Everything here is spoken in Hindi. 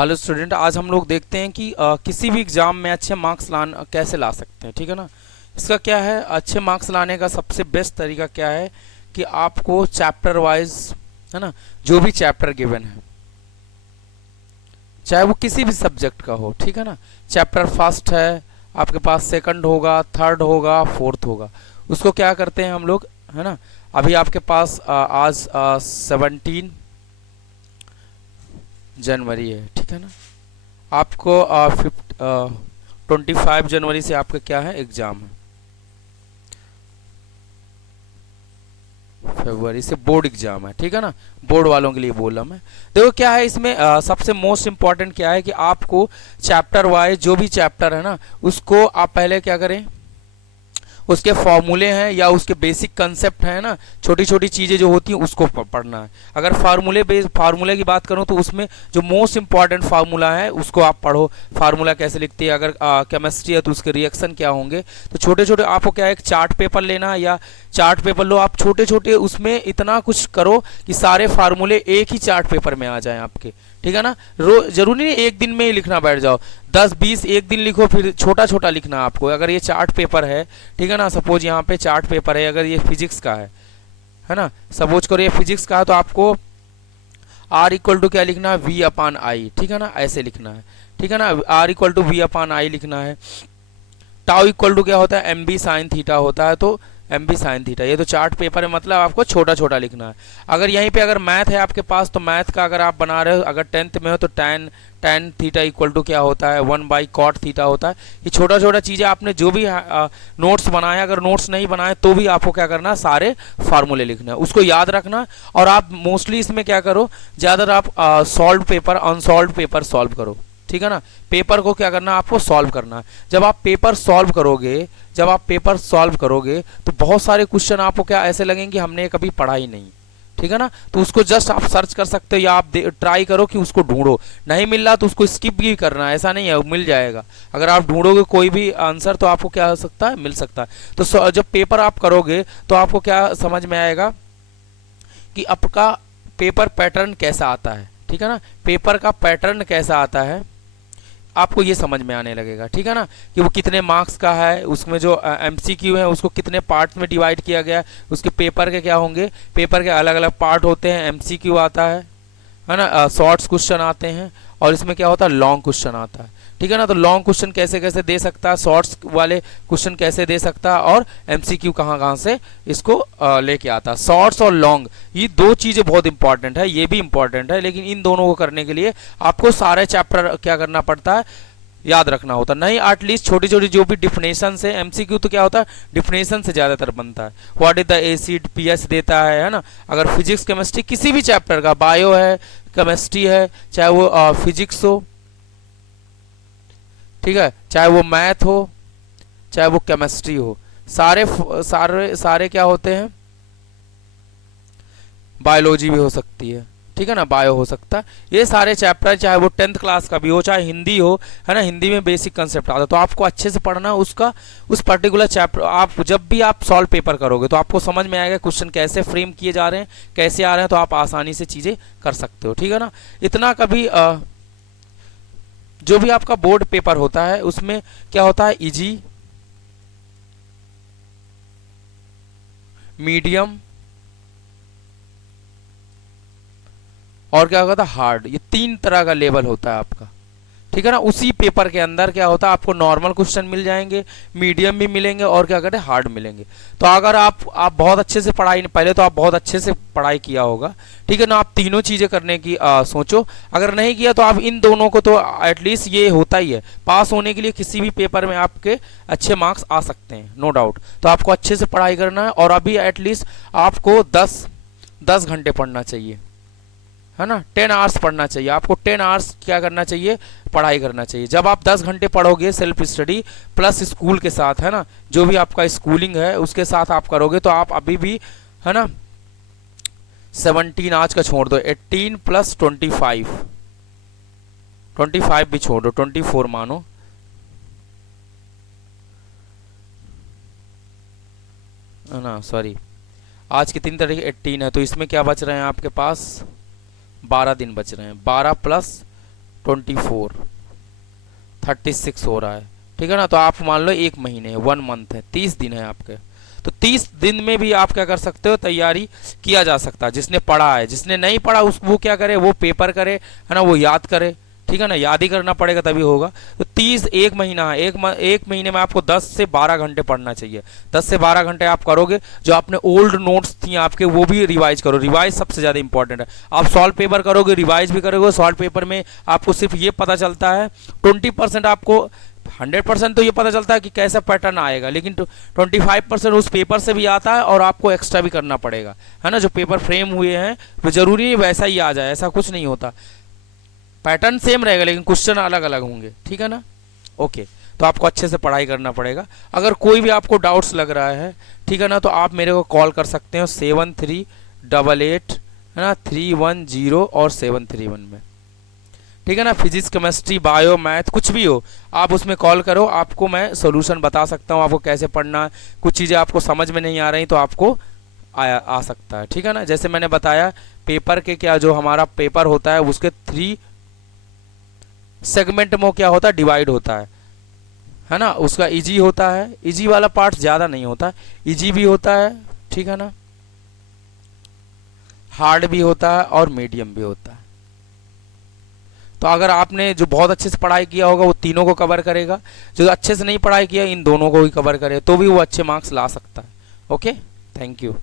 हेलो स्टूडेंट, आज हम लोग देखते हैं कि किसी भी एग्ज़ाम में अच्छे मार्क्स कैसे ला सकते हैं। ठीक है ना। इसका क्या है, अच्छे मार्क्स लाने का सबसे बेस्ट तरीका क्या है कि आपको चैप्टर वाइज, है ना, जो भी चैप्टर गिवन है, चाहे वो किसी भी सब्जेक्ट का हो, ठीक है ना, चैप्टर फर्स्ट है आपके पास, सेकंड होगा, थर्ड होगा, फोर्थ होगा, उसको क्या करते हैं हम लोग, है ना। अभी आपके पास आज 17 जनवरी है, ठीक है ना। आपको 25 जनवरी से आपका क्या है, एग्ज़ाम है। फरवरी से बोर्ड एग्जाम है, ठीक है ना। बोर्ड वालों के लिए बोला मैं। देखो क्या है इसमें, सबसे मोस्ट इंपॉर्टेंट क्या है कि आपको चैप्टर वाइज जो भी चैप्टर है ना, उसको आप पहले क्या करें, उसके फॉर्मूले हैं या उसके बेसिक कंसेप्ट हैं ना, छोटी छोटी चीज़ें जो होती हैं उसको पढ़ना है। अगर फार्मूले की बात करूं तो उसमें जो मोस्ट इंपॉर्टेंट फार्मूला है उसको आप पढ़ो। फार्मूला कैसे लिखती है, अगर केमिस्ट्री है तो उसके रिएक्शन क्या होंगे। तो छोटे छोटे आपको क्या है, एक चार्ट पेपर लेना या चार्ट पेपर लो, आप छोटे छोटे उसमें इतना कुछ करो कि सारे फार्मूले एक ही चार्ट पेपर में आ जाएं आपके, ठीक है ना। जरूरी नहीं एक दिन में ही लिखना बैठ जाओ, 10-20 एक दिन लिखो, फिर छोटा छोटा लिखना आपको। अगर ये चार्ट पेपर है, ठीक है ना, सपोज यहाँ पे चार्ट पेपर है, अगर ये फिजिक्स का है ना, सपोज करो ये फिजिक्स का है, तो आपको आर इक्वल टू क्या लिखना है, वी अपान आई, ठीक है ना, ऐसे लिखना है, ठीक है ना। R equal to V upon I लिखना है। टाउ इक्वल टू क्या होता है, एम बी साइन थीटा होता है, तो एम बी साइन थीटा। ये तो चार्ट पेपर है, मतलब आपको छोटा छोटा लिखना है। अगर यहीं पे अगर मैथ है आपके पास, तो मैथ का अगर आप बना रहे हो, अगर 10th में हो, तो tan tan theta equal to क्या होता है, 1/cot थीटा होता है। ये छोटा छोटा चीज़ें आपने जो भी नोट्स बनाए, अगर नोट्स नहीं बनाए तो भी आपको क्या करना है, सारे फार्मूले लिखना है, उसको याद रखना। और आप मोस्टली इसमें क्या करो, ज़्यादातर आप solve paper, unsolved paper solve करो, ठीक है ना। पेपर को क्या करना है, आपको सॉल्व करना है। जब आप पेपर सॉल्व करोगे तो बहुत सारे क्वेश्चन आपको क्या ऐसे लगेंगे हमने कभी पढ़ा ही नहीं, ठीक है ना। तो उसको जस्ट आप सर्च कर सकते हो या आप ट्राई करो कि उसको ढूंढो। नहीं मिल रहा तो उसको स्किप भी करना है, ऐसा नहीं है, मिल जाएगा। अगर आप ढूंढोगे कोई भी आंसर तो आपको क्या हो सकता है, मिल सकता है। तो जब पेपर आप करोगे तो आपको क्या समझ में आएगा कि आपका पेपर पैटर्न कैसा आता है, ठीक है ना। पेपर का पैटर्न कैसा आता है आपको ये समझ में आने लगेगा, ठीक है ना, कि वो कितने मार्क्स का है, उसमें जो एमसीक्यू है उसको कितने पार्ट्स में डिवाइड किया गया है, उसके पेपर के क्या होंगे, पेपर के अलग अलग पार्ट होते हैं, एमसीक्यू आता है ना, शॉर्ट्स क्वेश्चन आते हैं, और इसमें क्या होता है, लॉन्ग क्वेश्चन आता है, ठीक है ना। तो लॉन्ग क्वेश्चन कैसे कैसे दे सकता है, शॉर्ट्स वाले क्वेश्चन कैसे दे सकता है, और एमसीक्यू कहाँ कहाँ से इसको लेके आता है। शॉर्ट्स और लॉन्ग ये दो चीज़ें बहुत इंपॉर्टेंट है, ये भी इंपॉर्टेंट है, लेकिन इन दोनों को करने के लिए आपको सारे चैप्टर क्या करना पड़ता है, याद रखना होता नहीं। एटलीस्ट छोटी छोटी जो भी डिफिनेशन है, एमसीक्यू तो क्या होता है, डिफिनेशन से ज़्यादातर बनता है। What is the acid, pH देता है ना। अगर फिजिक्स केमिस्ट्री किसी भी चैप्टर का, बायो है, केमिस्ट्री है, चाहे वो फिजिक्स हो, ठीक है, चाहे वो मैथ हो, चाहे वो केमिस्ट्री हो, सारे सारे सारे क्या होते हैं, बायोलॉजी भी हो सकती है, ठीक है ना, बायो हो सकता है। ये सारे चैप्टर चाहे वो 10th क्लास का भी हो, चाहे हिंदी हो, है ना, हिंदी में बेसिक कंसेप्ट आता है, तो आपको अच्छे से पढ़ना उसका, उस पर्टिकुलर चैप्टर। आप जब भी आप सॉल्व पेपर करोगे तो आपको समझ में आएगा क्वेश्चन कैसे फ्रेम किए जा रहे हैं, कैसे आ रहे हैं, तो आप आसानी से चीज़ें कर सकते हो, ठीक है ना। इतना कभी जो भी आपका बोर्ड पेपर होता है उसमें क्या होता है, इजी, मीडियम और क्या होता है, हार्ड। ये 3 तरह का लेवल होता है आपका, ठीक है ना। उसी पेपर के अंदर क्या होता है, आपको नॉर्मल क्वेश्चन मिल जाएंगे, मीडियम भी मिलेंगे, और क्या कहते हैं, हार्ड मिलेंगे। तो अगर आप बहुत अच्छे से पढ़ाई, पहले तो आप बहुत अच्छे से पढ़ाई किया होगा, ठीक है ना, आप तीनों चीज़ें करने की सोचो। अगर नहीं किया तो आप इन दोनों को तो एटलीस्ट, ये होता ही है पास होने के लिए, किसी भी पेपर में आपके अच्छे मार्क्स आ सकते हैं, नो डाउट। तो आपको अच्छे से पढ़ाई करना है, और अभी एटलीस्ट आपको 10 घंटे पढ़ना चाहिए, है ना। 10 आवर्स पढ़ना चाहिए आपको, 10 आवर्स क्या करना चाहिए, पढ़ाई करना चाहिए। जब आप 10 घंटे पढ़ोगे सेल्फ स्टडी प्लस स्कूल के साथ, है ना, जो भी आपका स्कूलिंग है उसके साथ आप करोगे, तो आप अभी भी, है ना, 17 आज का छोड़ दो, 18 प्लस 25 भी छोड़ दो, 24 मानो, है ना, सॉरी, आज की 3 तारीख 18 है, तो इसमें क्या बच रहे हैं आपके पास, 12 दिन बच रहे हैं। 12 प्लस 24, 36 हो रहा है, ठीक है ना। तो आप मान लो 1 महीने है, 1 मंथ है, 30 दिन है आपके। तो 30 दिन में भी आप क्या कर सकते हो, तैयारी किया जा सकता है। जिसने पढ़ा है, जिसने नहीं पढ़ा उस वो क्या करे, वो पेपर करे, है ना, वो याद करे, ठीक है ना, याद ही करना पड़ेगा तभी होगा। तो 30, 1 महीना है, एक महीने में आपको 10 से 12 घंटे पढ़ना चाहिए। 10 से 12 घंटे आप करोगे, जो आपने ओल्ड नोट्स थी आपके वो भी रिवाइज करो। रिवाइज सबसे ज़्यादा इंपॉर्टेंट है। आप सॉल्व पेपर करोगे, रिवाइज भी करोगे। सॉल्व पेपर में आपको सिर्फ ये पता चलता है 20% आपको, 100% तो ये पता चलता है कि कैसा पैटर्न आएगा, लेकिन 25% उस पेपर से भी आता है और आपको एक्स्ट्रा भी करना पड़ेगा, है ना। जो पेपर फ्रेम हुए हैं वो जरूरी नहीं वैसा ही आ जाए, ऐसा कुछ नहीं होता। पैटर्न सेम रहेगा लेकिन क्वेश्चन अलग अलग होंगे, ठीक है ना। ओके, तो आपको अच्छे से पढ़ाई करना पड़ेगा। अगर कोई भी आपको डाउट्स लग रहा है, ठीक है ना, तो आप मेरे को कॉल कर सकते हो 7388, है ना, 310 और 731 में, ठीक है ना। फिजिक्स, केमिस्ट्री, बायो, मैथ कुछ भी हो आप उसमें कॉल करो, आपको मैं सोल्यूशन बता सकता हूँ, आपको कैसे पढ़ना है। कुछ चीज़ें आपको समझ में नहीं आ रही तो आपको आ सकता है, ठीक है ना। जैसे मैंने बताया पेपर के क्या, जो हमारा पेपर होता है उसके 3 सेगमेंट में क्या होता है, डिवाइड होता है ना। उसका इजी होता है, इजी वाला पार्ट ज़्यादा नहीं होता, इजी भी होता है, ठीक है ना, हार्ड भी होता है और मीडियम भी होता है। तो अगर आपने जो बहुत अच्छे से पढ़ाई किया होगा वो तीनों को कवर करेगा, जो अच्छे से नहीं पढ़ाई किया इन दोनों को ही कवर करे तो भी वो अच्छे मार्क्स ला सकता है। Okay, thank you.